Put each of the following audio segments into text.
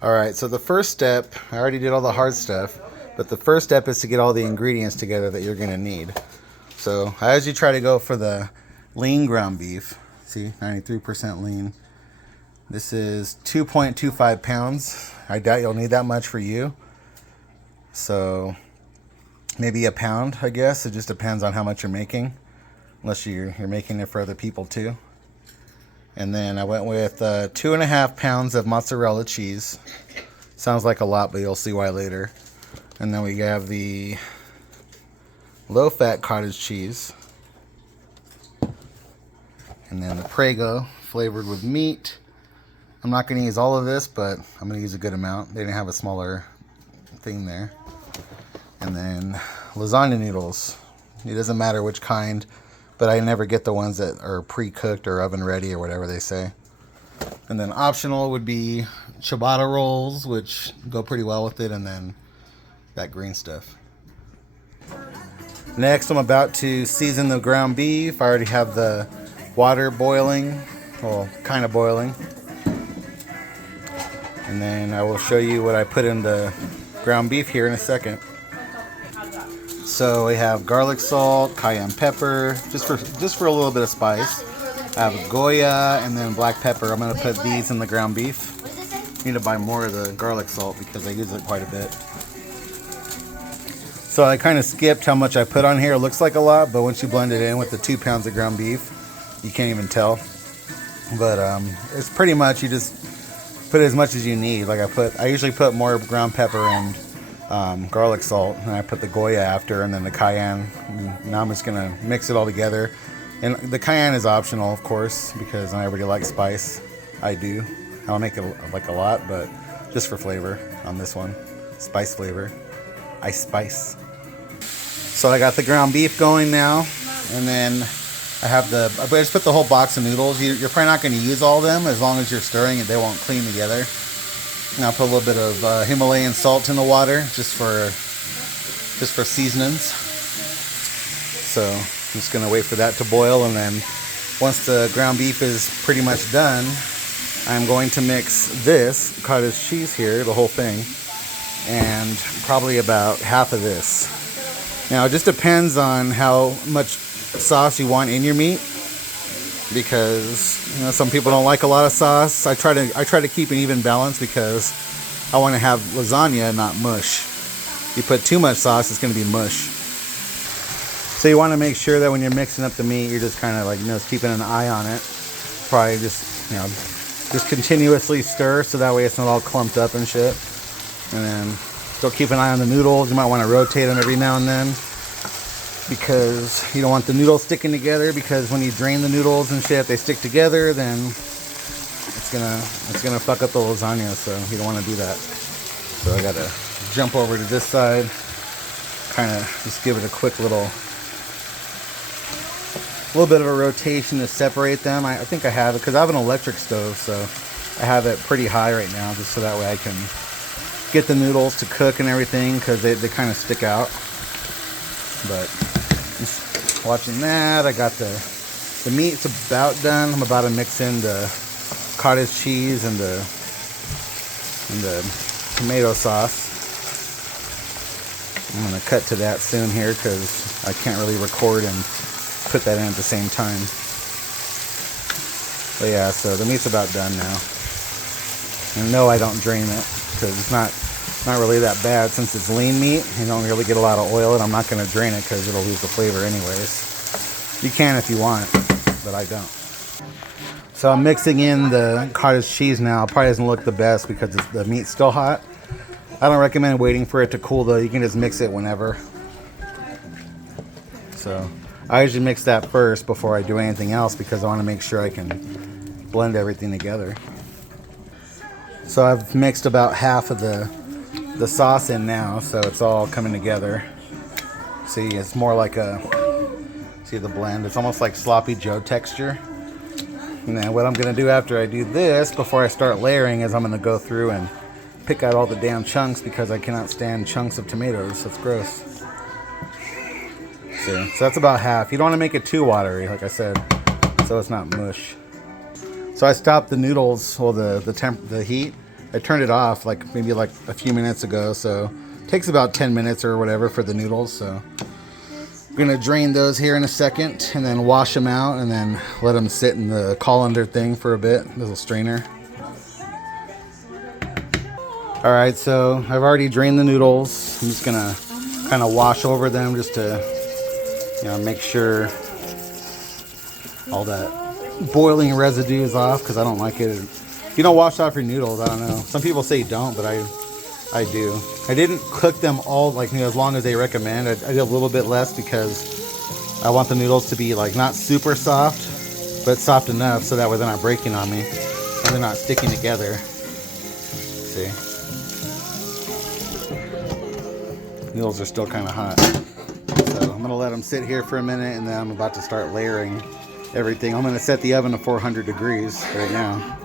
All right, so the first step, I already did all the hard stuff, but the first step is to get all the ingredients together that you're gonna need. So I usually try to go for the lean ground beef. See, 93% lean. This is 2.25 pounds. I doubt you'll need that much for you. So maybe a pound, I guess. It just depends on how much you're making, unless you're making it for other people too. And then I went with 2.5 pounds of mozzarella cheese. Sounds like a lot, but you'll see why later. And then we have the low-fat cottage cheese. And then the Prego, flavored with meat. I'm not going to use all of this, but I'm going to use a good amount. They didn't have a smaller thing there. And then lasagna noodles. It doesn't matter which kind, but I never get the ones that are pre-cooked or oven ready or whatever they say. And then optional would be ciabatta rolls, which go pretty well with it, and then that green stuff. Next, I'm about to season the ground beef. I already have the water boiling, well, kind of boiling. And then I will show you what I put in the ground beef here in a second. So we have garlic salt, cayenne pepper, just for a little bit of spice. I have Goya and then black pepper. I'm going to put these in the ground beef. I need to buy more of the garlic salt because I use it quite a bit. So I kind of skipped how much I put on here. It looks like a lot, but once you blend it in with the 2 pounds of ground beef, you can't even tell. But it's pretty much, you just put as much as you need. Like I usually put more ground pepper and garlic salt, and I put the Goya after, and then the cayenne. And now I'm just gonna mix it all together. And the cayenne is optional, of course, because not everybody likes spice. I do. I don't make it like a lot, but just for flavor on this one. Spice flavor. I spice. So I got the ground beef going now, and then I just put the whole box of noodles. You're probably not going to use all of them. As long as you're stirring it, they won't clean together. And I'll put a little bit of Himalayan salt in the water just for seasonings. So I'm just going to wait for that to boil, and then once the ground beef is pretty much done, I'm going to mix this cottage cheese here, the whole thing, and probably about half of this. Now it just depends on how much sauce you want in your meat, because some people don't like a lot of sauce. I try to keep an even balance because I want to have lasagna, not mush. You put too much sauce, it's going to be mush. So you want to make sure that when you're mixing up the meat, you're just kind of like keeping an eye on it. Probably just continuously stir so that way it's not all clumped up and shit. And then still keep an eye on the noodles. You might want to rotate them every now and then, because you don't want the noodles sticking together, because when you drain the noodles and shit, if they stick together, then it's gonna fuck up the lasagna, so you don't want to do that. So I gotta jump over to this side, kind of just give it a quick little bit of a rotation to separate them. I think I have it because I have an electric stove, so I have it pretty high right now, just so that way I can get the noodles to cook and everything, because they kind of stick out. But just watching that, I got the meat's about done. I'm about to mix in the cottage cheese and the tomato sauce. I'm gonna cut to that soon here because I can't really record and put that in at the same time. But yeah, so the meat's about done now. And no, I don't drain it because it's not really that bad. Since it's lean meat, you don't really get a lot of oil, and I'm not going to drain it because it'll lose the flavor anyways. You can if you want, but I don't. So I'm mixing in the cottage cheese now. It probably doesn't look the best because the meat's still hot. I don't recommend waiting for it to cool though. You can just mix it whenever. So I usually mix that first before I do anything else, because I want to make sure I can blend everything together. So I've mixed about half of the sauce in now, so it's all coming together. See, it's more like see the blend? It's almost like sloppy Joe texture. And then what I'm going to do after I do this, before I start layering, is I'm going to go through and pick out all the damn chunks, because I cannot stand chunks of tomatoes. That's gross. See, so that's about half. You don't want to make it too watery, like I said, so it's not mush. So I stopped the noodles, well, the heat, I turned it off like maybe like a few minutes ago, so it takes about 10 minutes or whatever for the noodles. So I'm gonna drain those here in a second and then wash them out and then let them sit in the colander thing for a bit, little strainer. All right, so I've already drained the noodles. I'm just gonna kind of wash over them just to, you know, make sure all that boiling residue is off, because I don't like it. If you don't wash off your noodles, I don't know. Some people say don't, but I do. I didn't cook them all like, you know, as long as they recommend. I did a little bit less because I want the noodles to be like not super soft, but soft enough so that way they're not breaking on me and they're not sticking together. See, noodles are still kind of hot, so I'm gonna let them sit here for a minute and then I'm about to start layering everything. I'm gonna set the oven to 400 degrees right now.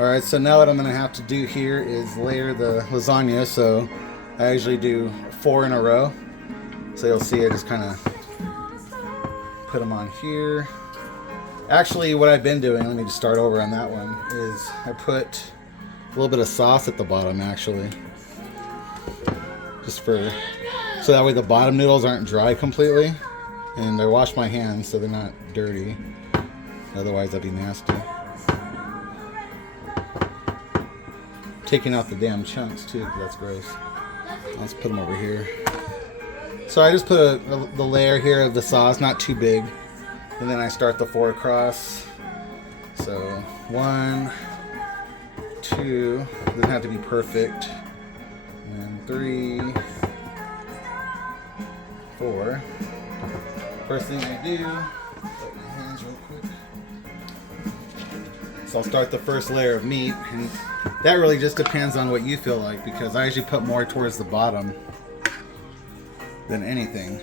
All right, so now what I'm gonna have to do here is layer the lasagna. So I usually do 4 in a row. So you'll see I just kind of put them on here. Actually, what I've been doing, let me just start over on that one, is I put a little bit of sauce at the bottom actually. Just for, so that way the bottom noodles aren't dry completely. And I wash my hands so they're not dirty. Otherwise that'd be nasty. Taking out the damn chunks too, because that's gross. Let's put them over here. So I just put the layer here of the sauce, not too big. And then I start the 4 across. So 1, 2, doesn't have to be perfect. And 3, 4. First thing I do, wipe my hands real quick. So I'll start the first layer of meat, and that really just depends on what you feel like, because I usually put more towards the bottom than anything.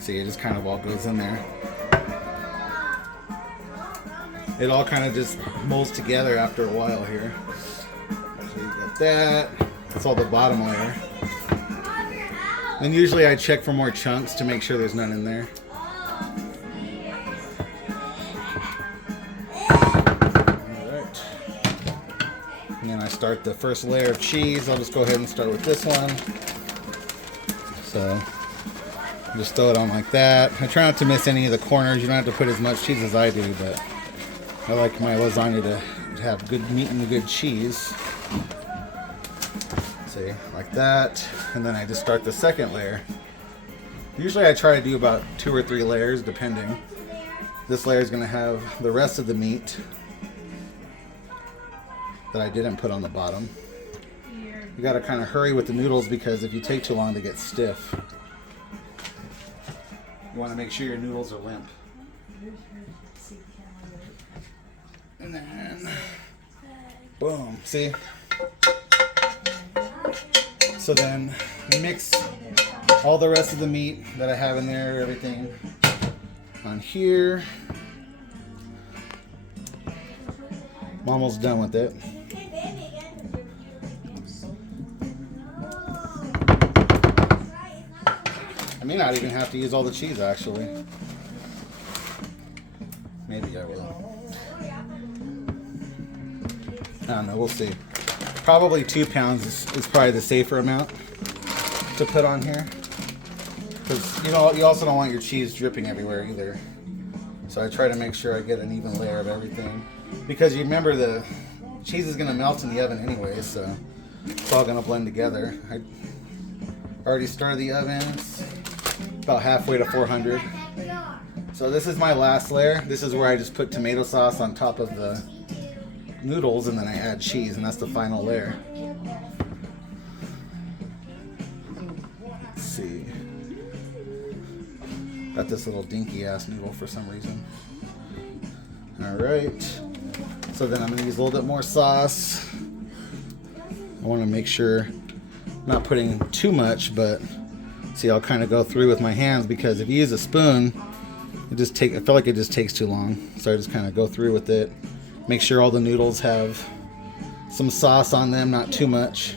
See, it just kind of all goes in there. It all kind of just molds together after a while here. So you got that. That's all the bottom layer. And usually I check for more chunks to make sure there's none in there. Alright. And then I start the first layer of cheese. I'll just go ahead and start with this one. So just throw it on like that. I try not to miss any of the corners. You don't have to put as much cheese as I do, but I like my lasagna to have good meat and good cheese. See, like that. And then I just start the second layer. Usually I try to do about 2 or 3 layers depending. This layer is going to have the rest of the meat that I didn't put on the bottom. You got to kind of hurry with the noodles, because if you take too long they get stiff. You want to make sure your noodles are limp. And then boom, see? So then mix all the rest of the meat that I have in there, everything on here. I'm almost done with it. I may not even have to use all the cheese actually. Maybe I will. I don't know, we'll see. Probably 2 pounds is probably the safer amount to put on here, because you know, you also don't want your cheese dripping everywhere either. So I try to make sure I get an even layer of everything, because you remember the cheese is going to melt in the oven anyway, so it's all going to blend together. I already started the oven. It's about halfway to 400. So this is my last layer. This is where I just put tomato sauce on top of the noodles, and then I add cheese, and that's the final layer. Let's see. Got this little dinky ass noodle for some reason. Alright. So then I'm going to use a little bit more sauce. I want to make sure I'm not putting too much, but see, I'll kind of go through with my hands, because if you use a spoon, I feel like it just takes too long. So I just kind of go through with it. Make sure all the noodles have some sauce on them, not too much.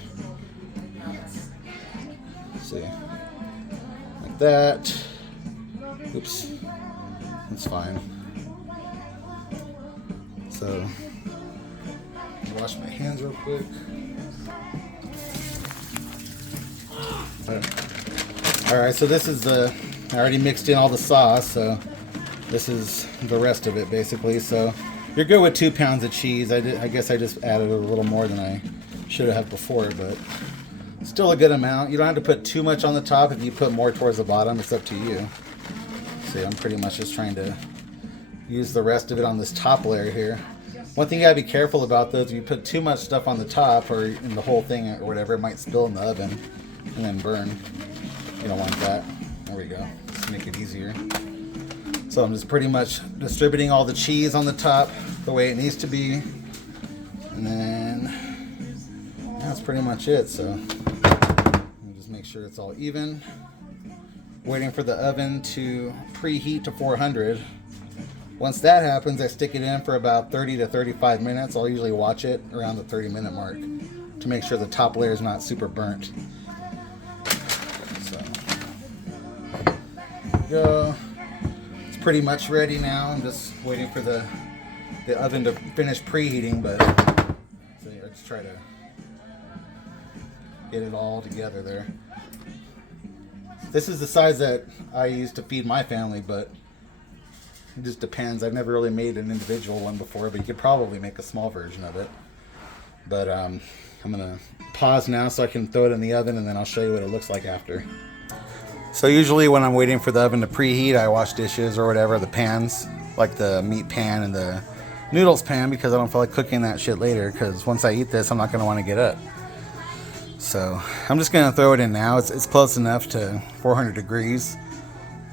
Let's see. Like that. Oops. That's fine. So, wash my hands real quick. Alright, so this is I already mixed in all the sauce, so this is the rest of it basically. So you're good with 2 pounds of cheese. I guess I just added a little more than I should have before, but still a good amount. You don't have to put too much on the top. If you put more towards the bottom, it's up to you. See, I'm pretty much just trying to use the rest of it on this top layer here. One thing you gotta be careful about though is if you put too much stuff on the top or in the whole thing or whatever, it might spill in the oven and then burn. You don't want that. There we go. Let's make it easier. So I'm just pretty much distributing all the cheese on the top the way it needs to be. And then that's pretty much it. So just make sure it's all even. Waiting for the oven to preheat to 400. Once that happens, I stick it in for about 30 to 35 minutes. I'll usually watch it around the 30-minute mark to make sure the top layer is not super burnt. So there we go. It's pretty much ready now. I'm just waiting for the oven to finish preheating, but so let's try to get it all together there. This is the size that I use to feed my family, but it just depends. I've never really made an individual one before, but you could probably make a small version of it. But I'm gonna pause now so I can throw it in the oven, and then I'll show you what it looks like after. So usually when I'm waiting for the oven to preheat, I wash dishes or whatever, the pans, like the meat pan and the noodles pan, because I don't feel like cooking that shit later, because once I eat this, I'm not gonna want to get up. So I'm just gonna throw it in now. It's close enough to 400 degrees,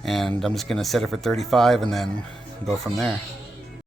and I'm just gonna set it for 35 and then go from there.